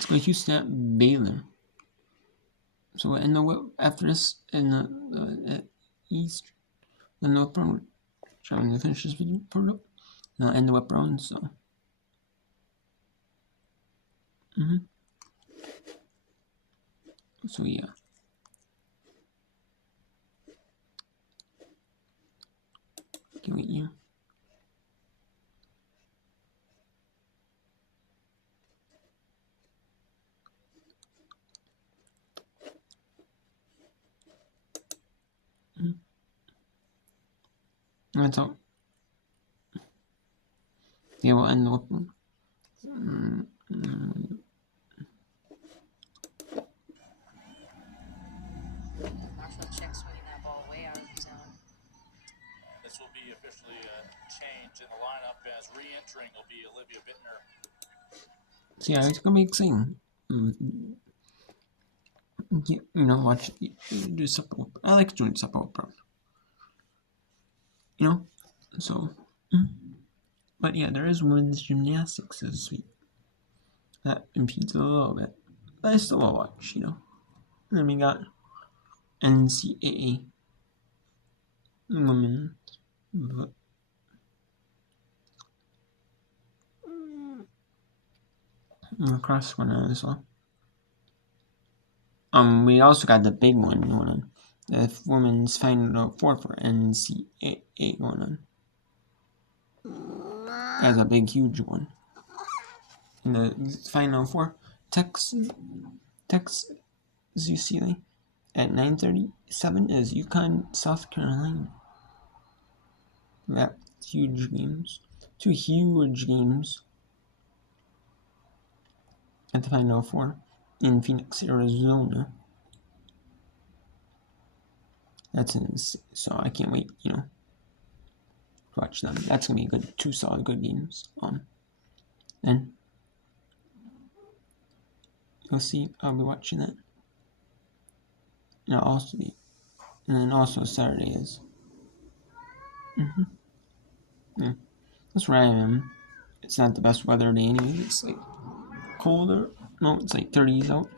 Let's go Houston at Baylor. So in the after this in the East, the North Brown, trying to finish this video for up. And the West Brown. So. So yeah. Can wait you. That's all. Yeah, we'll end the weapon. This will be officially a change in the lineup as re-entering will be Olivia Bittner. So yeah, it's gonna be exciting. Watch do support. I like doing support, bro. So. But yeah, there is women's gymnastics this week. That impedes a little bit, but I still will watch. And then we got NCAA women. Lacrosse one as well. We also got the big one going on. The women's final four for NCAA going on. That's a big, huge one. In the final four, Texas UCLA at 9:37 is UConn, South Carolina. That's huge games. Two huge games at the final four in Phoenix, Arizona. So I can't wait, to watch them. That's gonna be two solid good games. Then you'll see. I'll be watching that. And then also Saturday is. Yeah, that's where I am. It's not the best weather day anyway. It's like colder. No, it's like 30s out.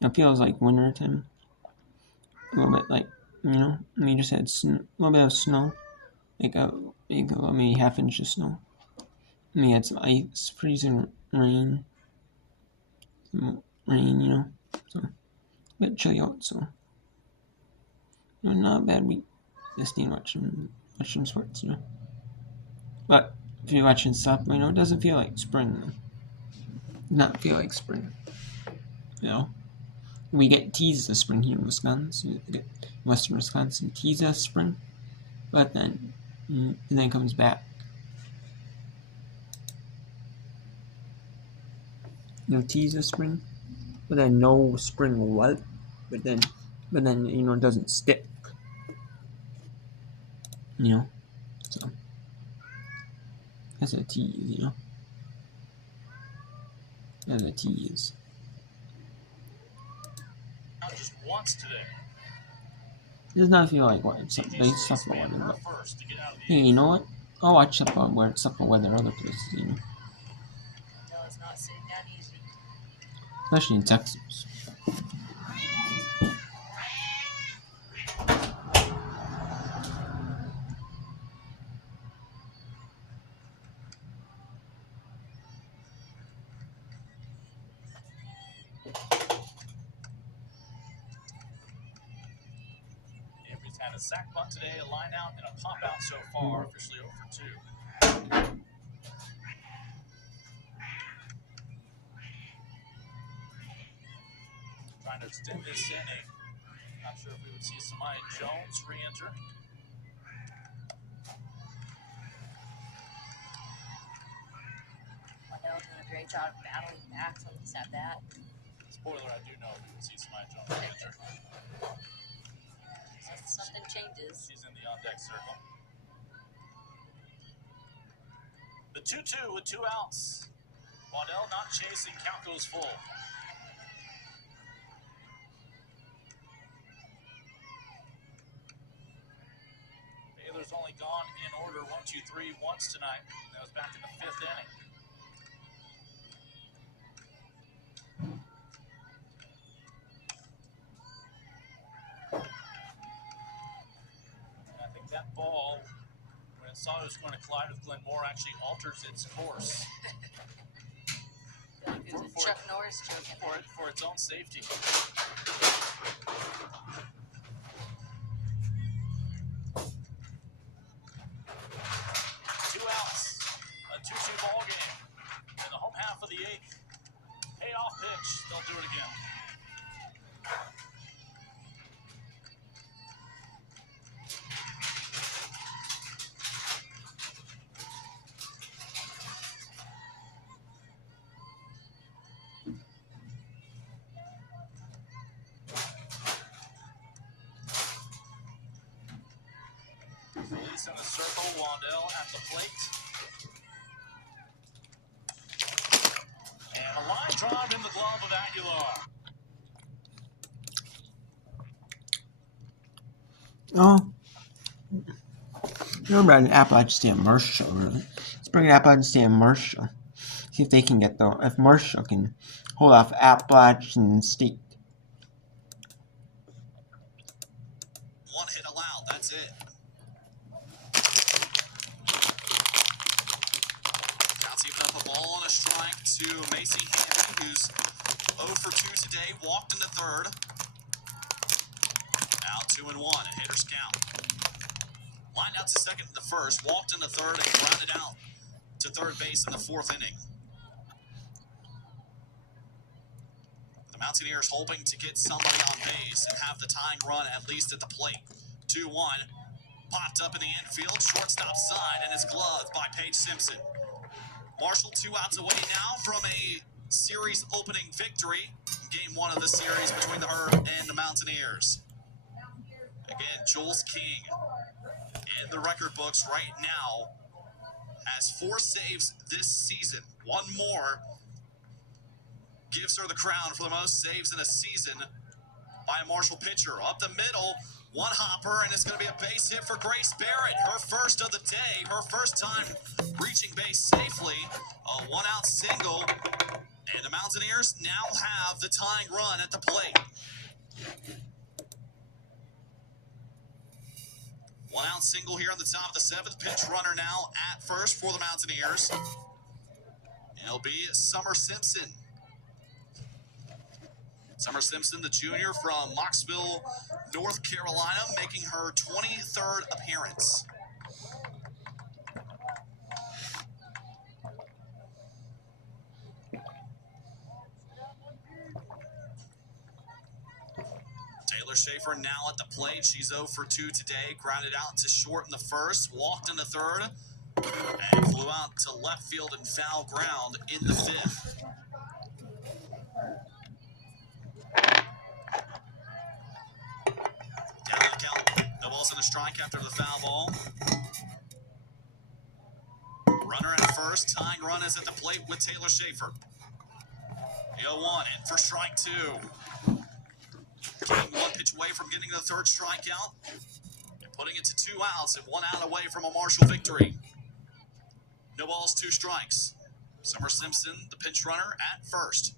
It feels like winter time. A little bit like we just had a little bit of snow, like maybe half-inch of snow. We had some ice, freezing rain, so a bit chilly out. So not a bad week. Just need to watch some sports, But if you're watching softball, it doesn't feel like spring. Though. Not feel like spring. We get teased as spring here in Wisconsin. We get Western Wisconsin teased as spring, but then it comes back. Teased as spring, but then no spring what? But then it doesn't stick. So that's a tease. That's a tease. Not just once today. It does not feel like something weather, but hey, you know what? I'll watch something weather other places, It's not sitting that easy. Especially in Texas. Avery's had a sack bunt today, a line out, and a pop out so far, officially 0 for 2. Trying to extend this inning. Not sure if we would see Samaya Jones re-enter. Waddell doing a great job battling back from this at bat. Spoiler, I do know if we would see Samaya Jones re-enter. Something changes. She's in the on-deck circle. The 2-2 with 2 outs. Waddell not chasing, count goes full. Baylor's only gone in order 1, 2, 3 once tonight. That was back in the 5th inning. Saw it was going to collide with Glenmore, actually alters its course. I feel like there's a Chuck Norris joke in there. For its own safety. 2 outs. A 2-2 ball game. In the home half of the 8th. Payoff pitch. They'll do it again. Release in the circle. Wandell at the plate. And a line drive in the glove of Aguilar. Oh. You're about an Appalachian Marshall, really. Let's bring an Appalachian Marshall. See if they can get though. If Marshall can hold off Appalachian State. One hit allowed. That's it. Counts even up a ball and a strike to Macy Hamby, who's 0 for 2 today. Walked into third. Now 2-1. A hitter's count. Lined out to second in the first. Walked into third and grounded out to third base in the 4th inning. The Mountaineers hoping to get somebody on base and have the tying run at least at the plate. 2-1. Popped up in the infield. Shortstop side and it's gloved by Paige Simpson. Marshall 2 outs away now from a series opening victory. Game 1 of the series between the Herd and the Mountaineers. Again, Jules King in the record books right now has 4 saves this season. One more gives her the crown for the most saves in a season by a Marshall pitcher. Up the middle, one hopper, and it's going to be a base hit for Grace Barrett. Her first of the day, her first time reaching base safely. A 1-out single, and the Mountaineers now have the tying run at the plate. 1-out single here on the top of the 7th. Pinch runner now at first for the Mountaineers. It'll be Summer Simpson. Summer Simpson, the junior from Mocksville, North Carolina, making her 23rd appearance. Taylor Schaefer now at the plate. She's 0 for 2 today. Grounded out to short in the first. Walked in the third. And flew out to left field and foul ground in the 5th. Down the count. No balls and a strike after the foul ball. Runner at first. Tying run is at the plate with Taylor Schaefer. The 0-1 in for strike 2. Getting 1 pitch away from getting the 3rd strikeout. And putting it to 2 outs and 1 out away from a Marshall victory. No balls, 2 strikes. Summer Simpson, the pinch runner, at first.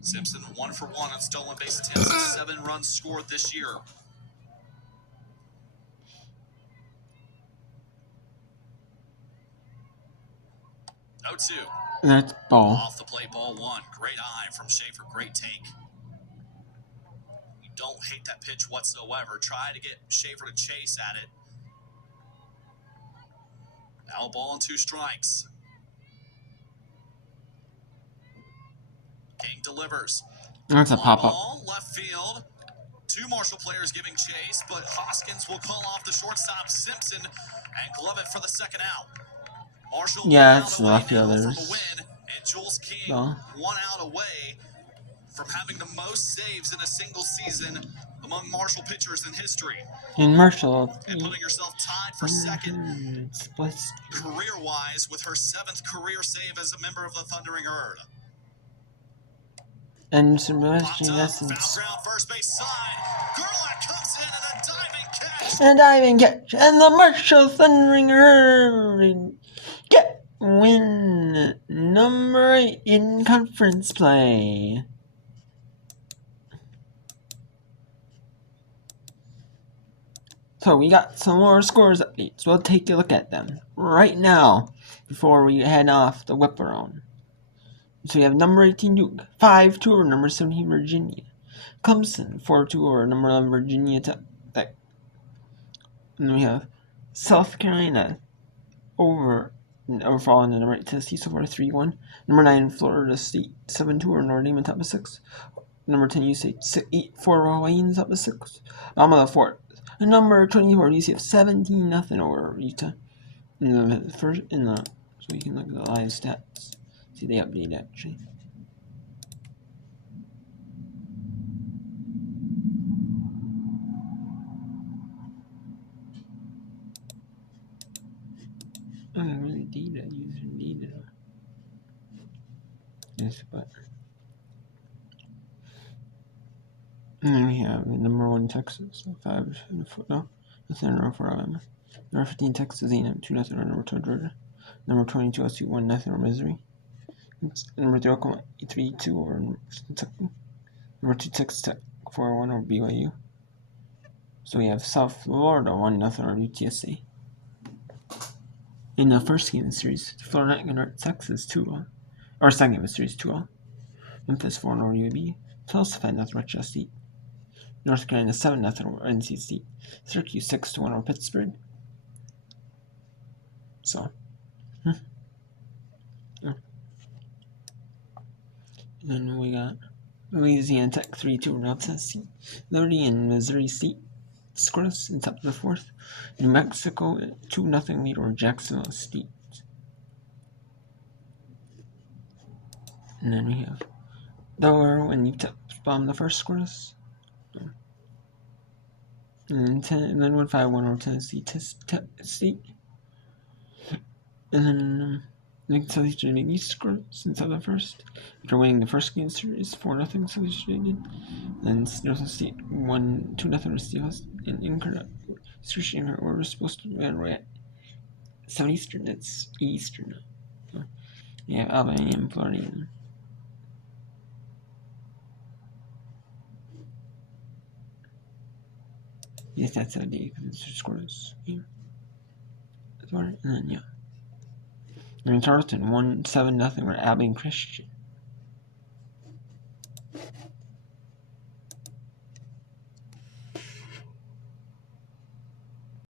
Simpson 1 for 1 on stolen base attempts. 7 runs scored this year. No 2. That's ball. Off the plate, ball 1. Great eye from Schaefer. Great take. You don't hate that pitch whatsoever. Try to get Schaefer to chase at it. Now a ball and 2 strikes. King delivers. That's a pop-up. Ball, left field. 2 Marshall players giving chase, but Hoskins will call off the shortstop Simpson and glove it for the 2nd out. Marshall Yeah, it's the away left now fielders. from a win, and Jules King 1 out away from having the most saves in a single season among Marshall pitchers in history. And Marshall. And putting herself tied for 2nd career-wise with her 7th career save as a member of the Thundering Herd. And some Popped up, lessons. foul ground, first base side. Gerlach comes in and a diving catch. And a diving catch. And the Marshall Thundering Herd get win number 8 in conference play. So we got some more scores updates. We'll take a look at them right now before we head off the whip around. So we have number 18 Duke, 5-2 over number 17 Virginia. Clemson, 4-2 over number 11 Virginia Tech. And then we have South Carolina overfalling in the right Tennessee so far 3-1. Number 9 Florida State, 7-2 over Notre Dame in top of 6. Number 10 UCF 8-4 Hawaii in top of 6. Alma the 4th. And number 24 UCF 17-0 over Utah. So you can look at the live stats. See, they update actually. I really data user data. Yes, but and then we have number 1 Texas, 5 in the foot. No, that's in a row for Alabama. Number 15 Texas A&M 2-0 over number 2 Georgia. Number 22 LSU 1-0 over Missouri. Number 3 Oklahoma 3-2 over Kentucky. Number 2 Texas Tech 4-1 over BYU. So we have South Florida 1-0 over UTSA. In the first game of the series, Florida Atlantic Texas 2-0. Or second game of the series 2-0. Memphis 4-0 over UAB. Tulsa 5-0 over Rochester State. North Carolina 7-0 over NC State. Syracuse 6-1 over Pittsburgh. So, and then we got Louisiana Tech 3-2 over North Tennessee. Liberty and Missouri State scores in top of the 4th. New Mexico 2-0 lead over Jacksonville State. And then we have Delaware when Utah bombed the first scores. And then 1-5-1 over Tennessee State. And then Southeastern United scores in the first. After winning the first game series 4-0 Southeastern United. Then Northern State won 2-0 over Steelers. And Incorrect. We're supposed to win right. Southeastern, it's Eastern. So, yeah, Alabama and Florida. Yes, that's how they scores. Yeah. That's right. And then, yeah. And Charleston won 7-0 over Abilene Christian.